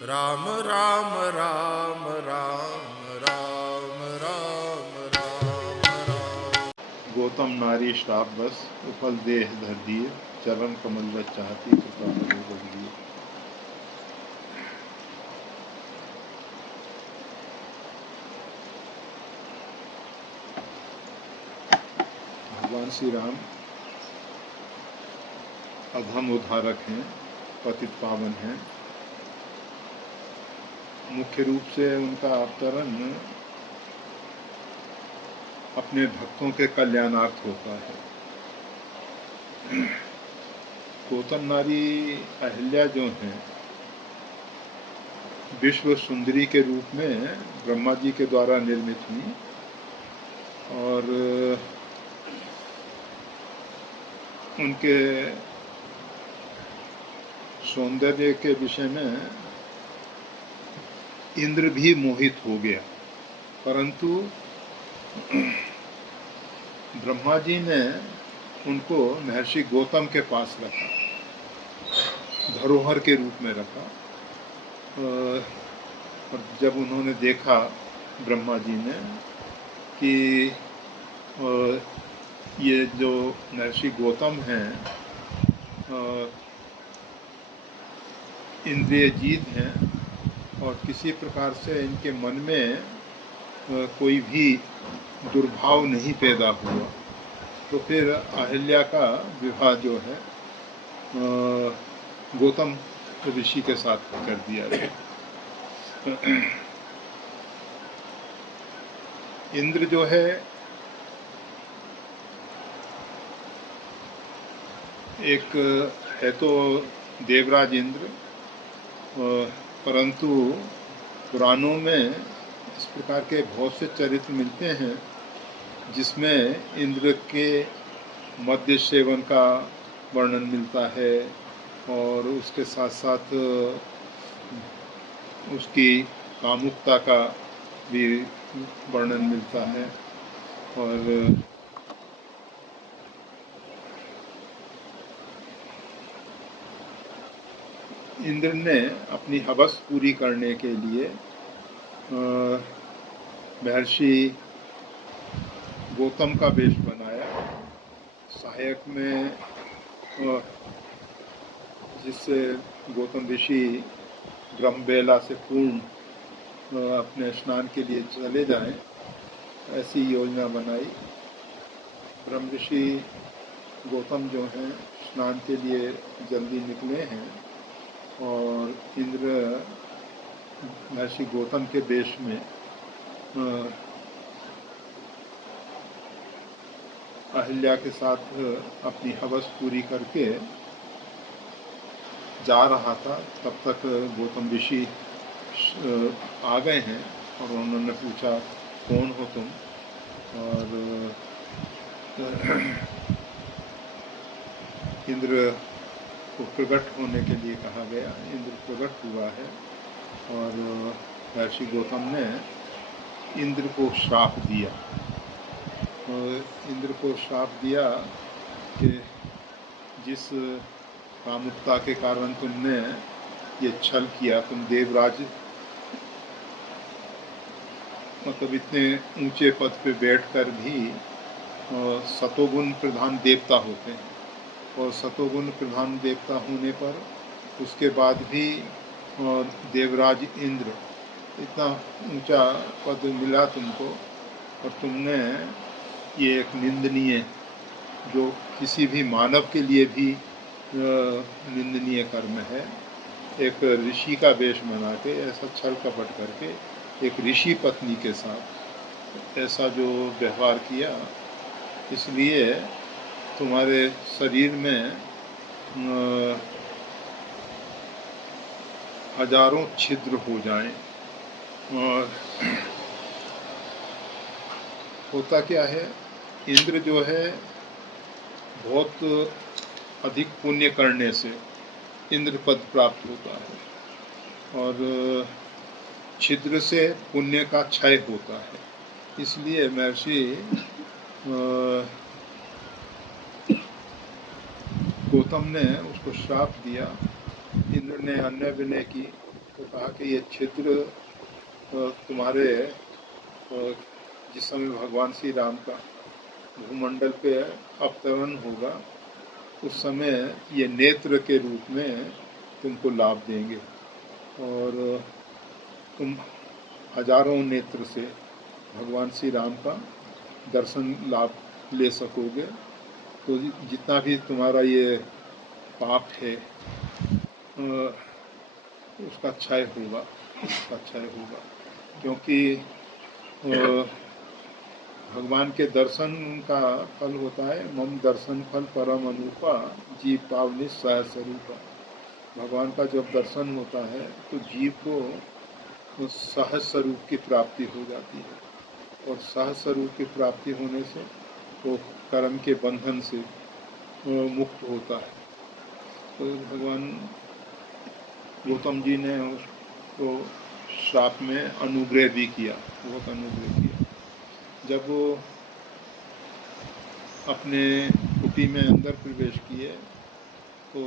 राम राम राम राम राम राम राम राम। गौतम नारी श्राप बस उपल देह धर दिए, चरण कमल रच चाहती कृपा करो रघुवीर। भगवान श्री राम अधम उद्धारक हैं, पतित पावन हैं। मुख्य रूप से उनका अवतरण अपने भक्तों के कल्याणार्थ होता है। गौतम नारी अहिल्या जो हैं, विश्व सुंदरी के रूप में ब्रह्मा जी के द्वारा निर्मित हुई और उनके सौंदर्य के विषय में इंद्र भी मोहित हो गया, परंतु ब्रह्मा जी ने उनको महर्षि गौतम के पास रखा, धरोहर के रूप में रखा। और जब उन्होंने देखा ब्रह्मा जी ने कि ये जो महर्षि गौतम हैं इंद्रिय जीत हैं और किसी प्रकार से इनके मन में कोई भी दुर्भाव नहीं पैदा हुआ, तो फिर अहिल्या का विवाह जो है गौतम ऋषि के साथ कर दिया गया। इंद्र जो है एक है तो देवराज इंद्र, परंतु पुराणों में इस प्रकार के बहुत से चरित्र मिलते हैं जिसमें इंद्र के मद्य सेवन का वर्णन मिलता है और उसके साथ साथ उसकी कामुकता का भी वर्णन मिलता है। और इंद्र ने अपनी हवस पूरी करने के लिए महर्षि गौतम का वेश बनाया, सहायक में, जिससे गौतम ऋषि ब्रह्मबेला से पूर्ण अपने स्नान के लिए चले जाएं, ऐसी योजना बनाई। ब्रह्म ऋषि गौतम जो हैं स्नान के लिए जल्दी निकले हैं और इंद्र महर्षि गौतम के वेश में अहिल्या के साथ अपनी हवस पूरी करके जा रहा था। तब तक गौतम ऋषि आ गए हैं और उन्होंने पूछा कौन हो तुम, और इंद्र को प्रकट होने के लिए कहा गया। इंद्र प्रकट हुआ है और महर्षि गौतम ने इंद्र को श्राप दिया। इंद्र को श्राप दिया कि जिस कामुकता के कारण तुमने ये छल किया, तुम देवराज मतलब इतने ऊंचे पद पे बैठकर भी सतोगुण प्रधान देवता होते हैं और सतोगुण प्रधान देवता होने पर उसके बाद भी देवराज इंद्र इतना ऊंचा पद मिला तुमको और तुमने ये एक निंदनीय, जो किसी भी मानव के लिए भी निंदनीय कर्म है, एक ऋषि का वेश बना के ऐसा छल कपट करके एक ऋषि पत्नी के साथ ऐसा जो व्यवहार किया, इसलिए तुम्हारे शरीर में हजारों छिद्र हो जाएं। और होता क्या है, इंद्र जो है बहुत अधिक पुण्य करने से इंद्र पद प्राप्त होता है और छिद्र से पुण्य का क्षय होता है। इसलिए महर्षि गौतम ने उसको श्राप दिया। इंद्र ने अन्य विनय की तो कहा कि ये छिद्र तुम्हारे जिस समय भगवान श्री राम का भूमंडल पे अवतरण होगा उस समय ये नेत्र के रूप में तुमको लाभ देंगे और तुम हजारों नेत्र से भगवान श्री राम का दर्शन लाभ ले सकोगे। तो जितना भी तुम्हारा ये पाप है उसका क्षय होगा, क्योंकि भगवान के दर्शन का फल होता है मम दर्शन फल परम अनुपा जीव पावनी सहस्वरूपा। भगवान का जब दर्शन होता है तो जीव को सहज स्वरूप की प्राप्ति हो जाती है और सहज स्वरूप की प्राप्ति होने से वो कर्म के बंधन से मुक्त होता है। तो भगवान गौतम जी ने उसको श्राप में अनुग्रह भी किया, बहुत अनुग्रह किया। जब वो अपने कुटी में अंदर प्रवेश किए तो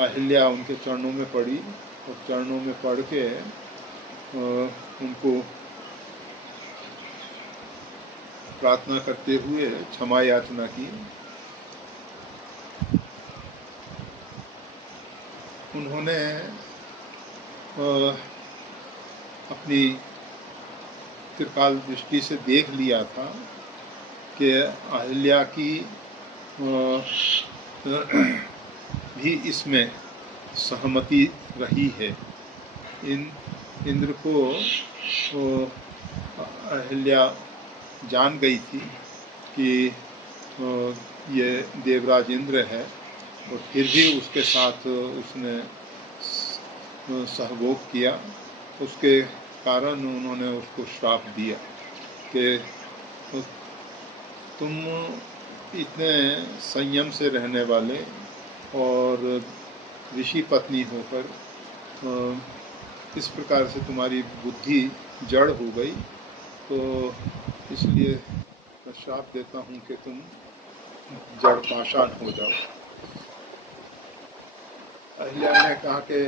अहिल्या उनके चरणों में पड़ी और चरणों में पड़ के उनको प्रार्थना करते हुए क्षमा याचना की। उन्होंने अपनी त्रिकाल दृष्टि से देख लिया था कि अहिल्या की भी इसमें सहमति रही है। इंद्र को अहिल्या जान गई थी कि ये देवराज इंद्र है और फिर भी उसके साथ उसने सहभोग किया। उसके कारण उन्होंने उसको श्राप दिया कि तुम इतने संयम से रहने वाले और ऋषि पत्नी होकर इस प्रकार से तुम्हारी बुद्धि जड़ हो गई, तो इसलिए मैं श्राप देता हूँ कि तुम जड़ पाषाण हो जाओ। अहिल्या ने कहा कि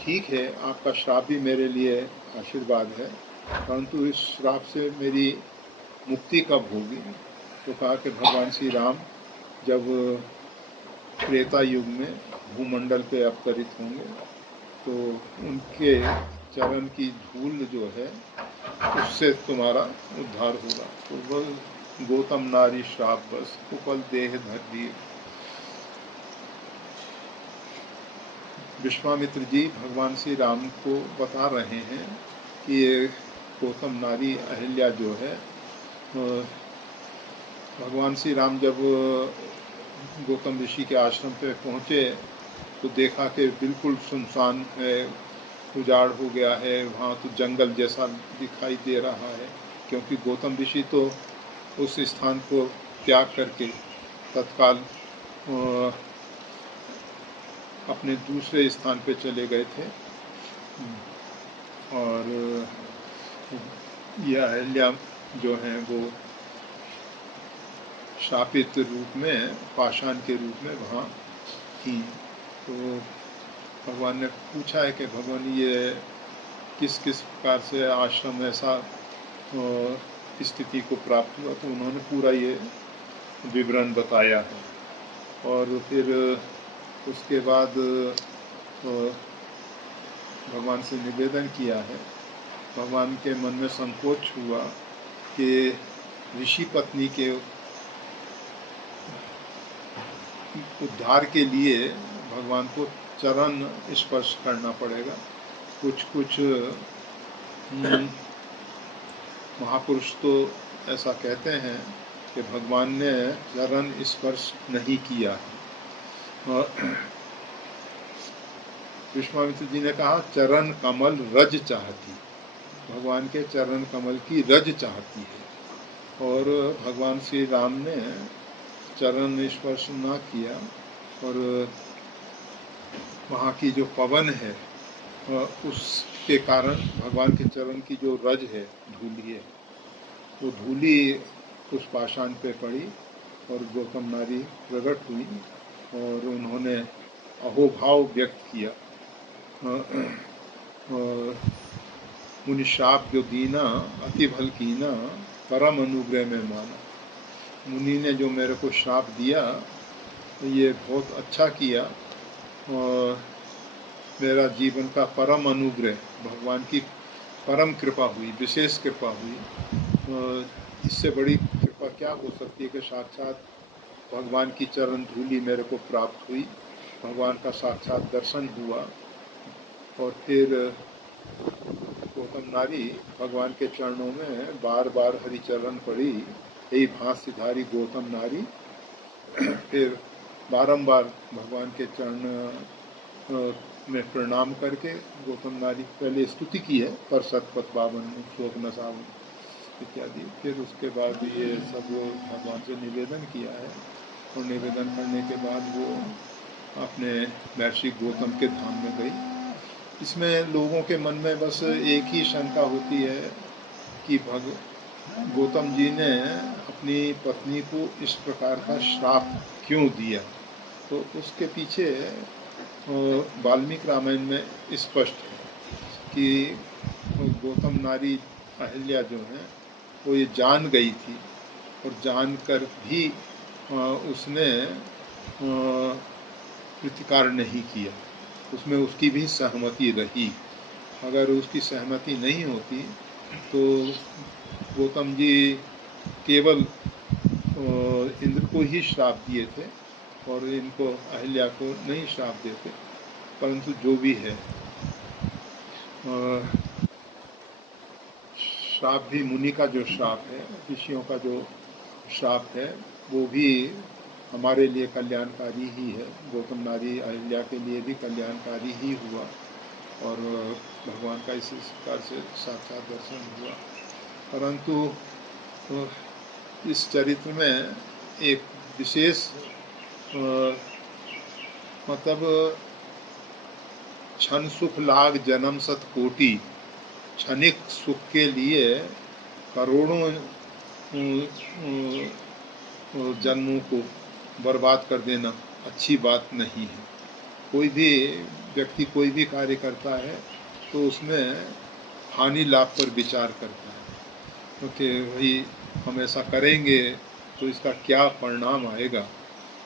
ठीक है, आपका श्राप भी मेरे लिए आशीर्वाद है, परंतु इस श्राप से मेरी मुक्ति कब होगी? तो कहा कि भगवान श्री राम जब त्रेता युग में भूमंडल पे अवतरित होंगे तो उनके चरण की धूल जो है उससे तुम्हारा उद्धार होगा। तो वह गौतम नारी श्राप बस उपल देह धर। विश्वामित्र जी भगवान श्री राम को बता रहे हैं कि ये गौतम नारी अहिल्या जो है, भगवान श्री राम जब गौतम ऋषि के आश्रम पे पहुँचे तो देखा कि बिल्कुल सुनसान है, उजाड़ हो गया है, वहाँ तो जंगल जैसा दिखाई दे रहा है, क्योंकि गौतम ऋषि तो उस स्थान को त्याग करके तत्काल अपने दूसरे स्थान पे चले गए थे। और यह अहिल्या जो हैं वो शापित रूप में पाषाण के रूप में वहाँ थी। तो भगवान ने पूछा है कि भगवान ये किस किस प्रकार से आश्रम ऐसा स्थिति को प्राप्त हुआ, तो उन्होंने पूरा ये विवरण बताया है। और फिर उसके बाद भगवान से निवेदन किया है। भगवान के मन में संकोच हुआ कि ऋषि पत्नी के उद्धार के लिए भगवान को चरण स्पर्श करना पड़ेगा। कुछ महापुरुष तो ऐसा कहते हैं कि भगवान ने चरण स्पर्श नहीं किया। विश्वामित्र जी ने कहा चरण कमल रज चाहती, भगवान के चरण कमल की रज चाहती है। और भगवान श्री राम ने चरण स्पर्श ना किया और वहाँ की जो पवन है उसके कारण भगवान के चरण की जो रज है, धूली है, वो धूली उस पाषाण पे पड़ी और गौतम नारी प्रकट हुई और उन्होंने अहोभाव व्यक्त किया मुनि शाप जो दीना अति भल कीना, परम अनुग्रह में माना। मुनि ने जो मेरे को शाप दिया ये बहुत अच्छा किया, और मेरा जीवन का परम अनुग्रह, भगवान की परम कृपा हुई, विशेष कृपा हुई। इससे बड़ी कृपा क्या हो सकती है कि साक्षात भगवान की चरण धूलि मेरे को प्राप्त हुई, भगवान का साक्षात दर्शन हुआ। और फिर गौतम नारी भगवान के चरणों में बार बार हरिचरण पड़ी, यही भांसिधारी गौतम नारी। फिर बारंबार भगवान के चरण में प्रणाम करके गौतम नारी पहले स्तुति की है, पर सतपथ बावन शोक नसावन इत्यादि। फिर उसके बाद ये सब भगवान से निवेदन किया है, और निवेदन करने के बाद वो अपने महर्षि गौतम के धाम में गई। इसमें लोगों के मन में बस एक ही शंका होती है कि गौतम जी ने अपनी पत्नी को इस प्रकार का श्राप क्यों दिया। तो उसके पीछे वाल्मीकि रामायण में स्पष्ट है कि गौतम नारी अहिल्या जो है वो ये जान गई थी, और जानकर भी उसने प्रतिकार नहीं किया, उसमें उसकी भी सहमति रही। अगर उसकी सहमति नहीं होती तो गौतम जी केवल इंद्र को ही श्राप दिए थे, और इनको अहिल्या को नहीं श्राप देते। परंतु जो भी है, श्राप भी मुनि का जो श्राप है, ऋषियों का जो श्राप है, वो भी हमारे लिए कल्याणकारी ही है। गौतम नारी अहिल्या के लिए भी कल्याणकारी ही हुआ, और भगवान का इस प्रकार से साक्षात दर्शन हुआ। परंतु इस चरित्र में एक विशेष मतलब क्षण सुख लाग जन्म सत कोटि, क्षणिक सुख के लिए करोड़ों जन्मों को बर्बाद कर देना अच्छी बात नहीं है। कोई भी व्यक्ति कोई भी कार्य करता है तो उसमें हानि लाभ पर विचार करता है, क्योंकि भाई हम ऐसा करेंगे तो इसका क्या परिणाम आएगा।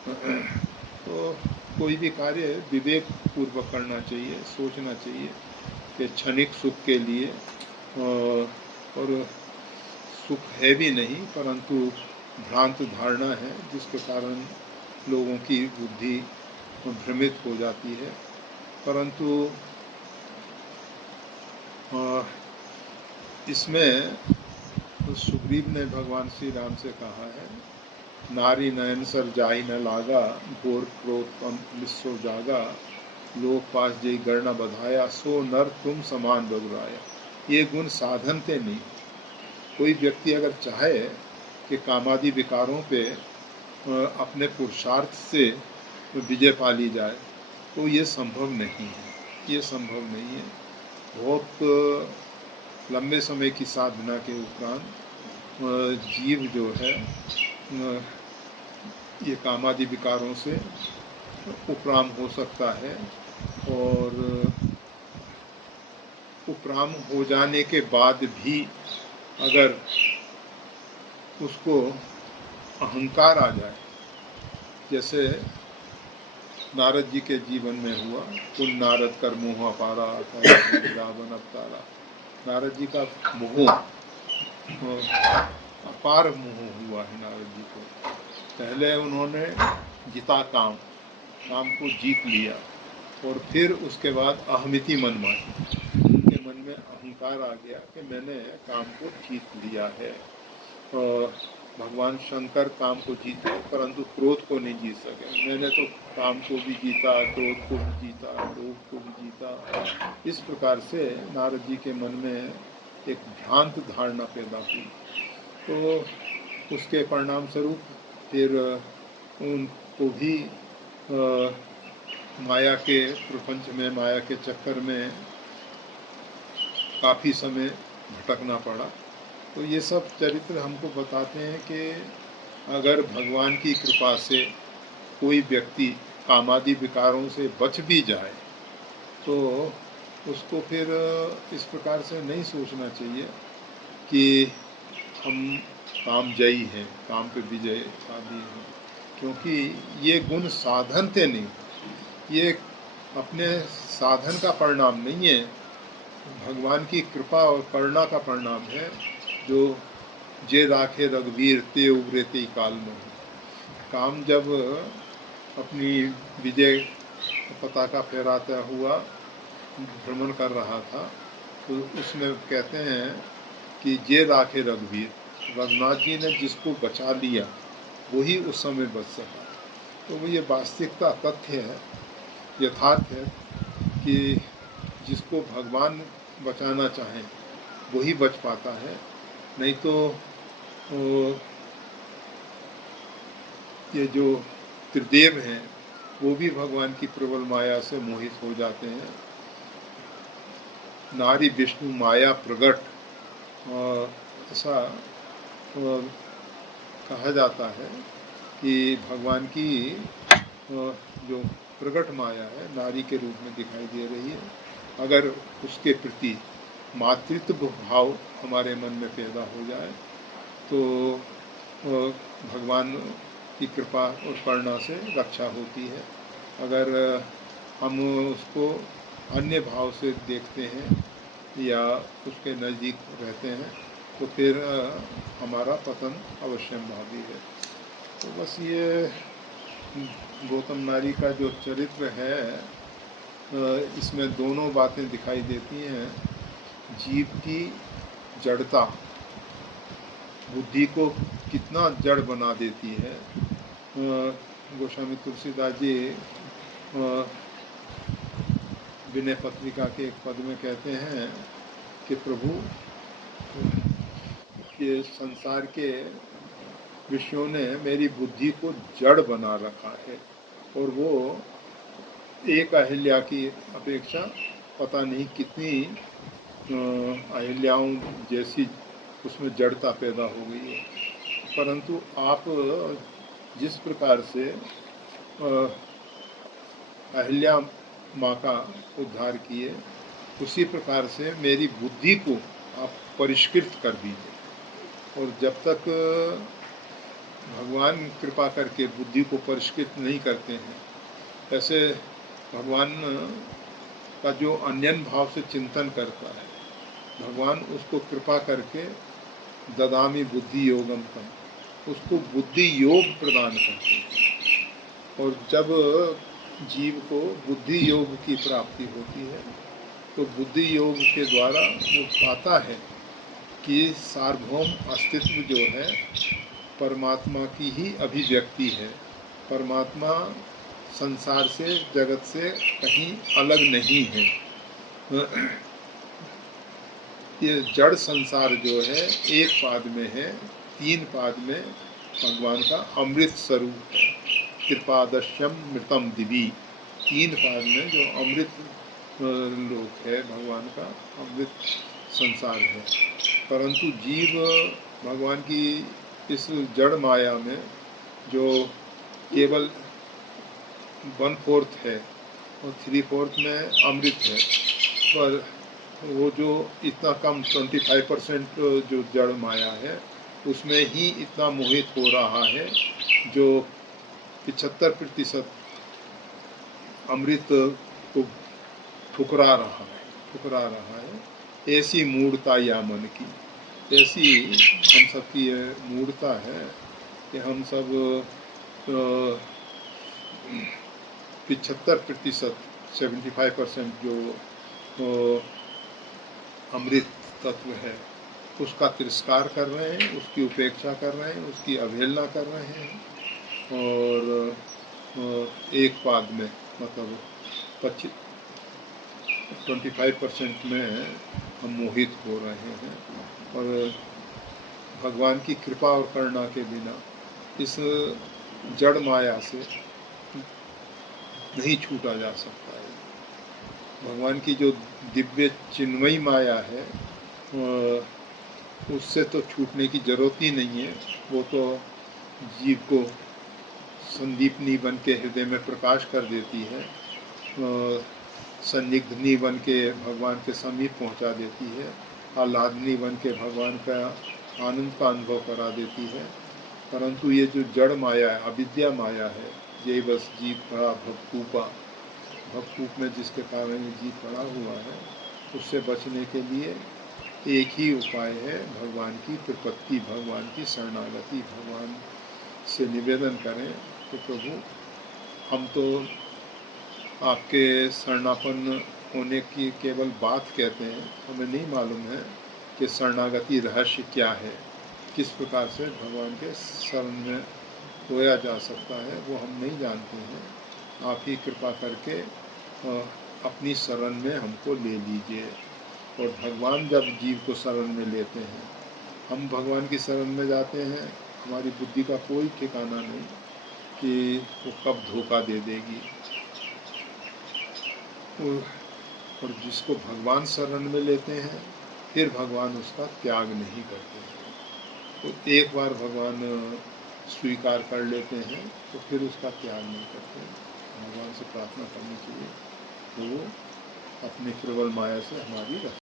तो कोई भी कार्य विवेक पूर्वक करना चाहिए, सोचना चाहिए कि क्षणिक सुख के लिए, और सुख है भी नहीं परंतु भ्रांत धारणा है, जिसके कारण लोगों की बुद्धि भ्रमित हो जाती है। परंतु इसमें सुग्रीव ने भगवान श्री राम से कहा है, नारी नयन सर जाई न लागा, घोर क्रोध निस्सो जागा, लोक पास जय गणना बधाया, सो नर तुम समान बगुराया। ये गुण साधन ते नहीं। कोई व्यक्ति अगर चाहे कि कामादि विकारों पे अपने पुरुषार्थ से विजय पा ली जाए, तो ये संभव नहीं है, ये संभव नहीं है। बहुत लंबे समय की साधना के उपरांत जीव जो है ये कामादि विकारों से उपराम हो सकता है, और उपराम हो जाने के बाद भी अगर उसको अहंकार आ जाए, जैसे नारद जी के जीवन में हुआ, कुल नारद कर मोह अपारा, रावण अवतारा। नारद जी का मोह, अपार मोह हुआ है नारद जी को। पहले उन्होंने जीता काम को जीत लिया, और फिर उसके बाद अहमिति मन मानी, उनके मन में अहंकार आ गया कि मैंने काम को जीत लिया है। और भगवान शंकर काम को जीते परंतु क्रोध को नहीं जीत सके। मैंने तो काम को भी जीता, क्रोध को भी जीता, लोभ को भी जीता। इस प्रकार से नारद जी के मन में एक भ्रांत धारणा पैदा हुई। तो उसके परिणाम स्वरूप फिर उनको भी माया के प्रपंच में, माया के चक्कर में काफ़ी समय भटकना पड़ा। तो ये सब चरित्र हमको बताते हैं कि अगर भगवान की कृपा से कोई व्यक्ति कामादि विकारों से बच भी जाए तो उसको फिर इस प्रकार से नहीं सोचना चाहिए कि हम कामजयी हैं, काम पे विजयशाली हैं, क्योंकि ये गुण साधन थे नहीं, ये अपने साधन का परिणाम नहीं है, भगवान की कृपा और करुणा का परिणाम है। जो जे राखे रघुवीर ते उबरे ते काल में, काम जब अपनी विजय पताका फहराता हुआ भ्रमण कर रहा था, तो उसमें कहते हैं कि जे राखे रघुवीर, रघुनाथ जी ने जिसको बचा लिया वही उस समय बच सका। तो वो ये वास्तविकता तथ्य है, यथार्थ है कि जिसको भगवान बचाना चाहें वही बच पाता है, नहीं तो ये जो त्रिदेव हैं वो भी भगवान की प्रबल माया से मोहित हो जाते हैं। नारी विष्णु माया प्रगट, ऐसा कहा जाता है कि भगवान की जो प्रगट माया है नारी के रूप में दिखाई दे रही है। अगर उसके प्रति मातृत्व भाव हमारे मन में पैदा हो जाए तो भगवान की कृपा और करुणा से रक्षा होती है। अगर हम उसको अन्य भाव से देखते हैं या उसके नज़दीक रहते हैं तो फिर हमारा पतन अवश्यंभावी है। तो बस ये गौतम नारी का जो चरित्र है, इसमें दोनों बातें दिखाई देती हैं। जीव की जड़ता बुद्धि को कितना जड़ बना देती है। गोस्वामी तुलसीदास जी विनय पत्रिका के एक पद में कहते हैं कि प्रभु ये संसार के विषयों ने मेरी बुद्धि को जड़ बना रखा है, और वो एक अहिल्या की अपेक्षा पता नहीं कितनी अहिल्याओं जैसी उसमें जड़ता पैदा हो गई है। परंतु आप जिस प्रकार से अहिल्या माँ का उद्धार किए, उसी प्रकार से मेरी बुद्धि को आप परिष्कृत कर दीजिए। और जब तक भगवान कृपा करके बुद्धि को परिष्कृत नहीं करते हैं, ऐसे भगवान का जो अन्यन भाव से चिंतन करता है, भगवान उसको कृपा करके ददामी बुद्धि योगम तम, उसको बुद्धि योग प्रदान करते हैं। और जब जीव को बुद्धि योग की प्राप्ति होती है तो बुद्धि योग के द्वारा वो पाता है कि सार्वभौम अस्तित्व जो है परमात्मा की ही अभिव्यक्ति है। परमात्मा संसार से, जगत से कहीं अलग नहीं है। ये जड़ संसार जो है एक पाद में है, तीन पाद में भगवान का अमृत स्वरूप है। कृपादश्यम मृतम दिवी, तीन पाद में जो अमृत लोक है भगवान का, अमृत संसार है। परंतु जीव भगवान की इस जड़ माया में जो केवल 1/4 है और 3/4 में अमृत है, पर वो जो इतना कम 25% जो जड़ माया है उसमें ही इतना मोहित हो रहा है, जो 75% अमृत को ठुकरा रहा है। ऐसी मूढ़ता या मन की, ऐसी हम सब की ये मूढ़ता है कि हम सब 75% 75% जो अमृत तत्व है उसका तिरस्कार कर रहे हैं, उसकी उपेक्षा कर रहे हैं, उसकी अवहेलना कर रहे हैं। और एक पाद में मतलब 25% में हम मोहित हो रहे हैं। और भगवान की कृपा और करुणा के बिना इस जड़ माया से नहीं छूटा जा सकता है। भगवान की जो दिव्य चिन्मयी माया है उससे तो छूटने की जरूरत ही नहीं है। वो तो जीव को संदीपनी बन के हृदय में प्रकाश कर देती है। संदिग्धनी बन के भगवान के समीप पहुंचा देती है, आह्लादनी बन के भगवान का आनंद का अनुभव करा देती है। परंतु ये जो जड़ माया है, अविद्या माया है, ये बस जीव पड़ा भवकूपा, भवकूप में जिसके कारण ये जीव पड़ा हुआ है, उससे बचने के लिए एक ही उपाय है, भगवान की प्रपत्ति, भगवान की शरणागति। भगवान से निवेदन करें कि प्रभु हम तो आपके शरणापन्न होने की केवल बात कहते हैं, हमें नहीं मालूम है कि शरणागति रहस्य क्या है, किस प्रकार से भगवान के शरण में खोया जा सकता है, वो हम नहीं जानते हैं। आप ही कृपा करके अपनी शरण में हमको ले लीजिए। और भगवान जब जीव को शरण में लेते हैं, हम भगवान की शरण में जाते हैं, हमारी बुद्धि का कोई ठिकाना नहीं कि वो कब धोखा दे देगी। और जिसको भगवान शरण में लेते हैं, फिर भगवान उसका त्याग नहीं करते हैं। तो एक बार भगवान स्वीकार कर लेते हैं तो फिर उसका त्याग नहीं करते। भगवान से प्रार्थना करनी चाहिए तो वो अपनी प्रबल माया से हमारी रक्षा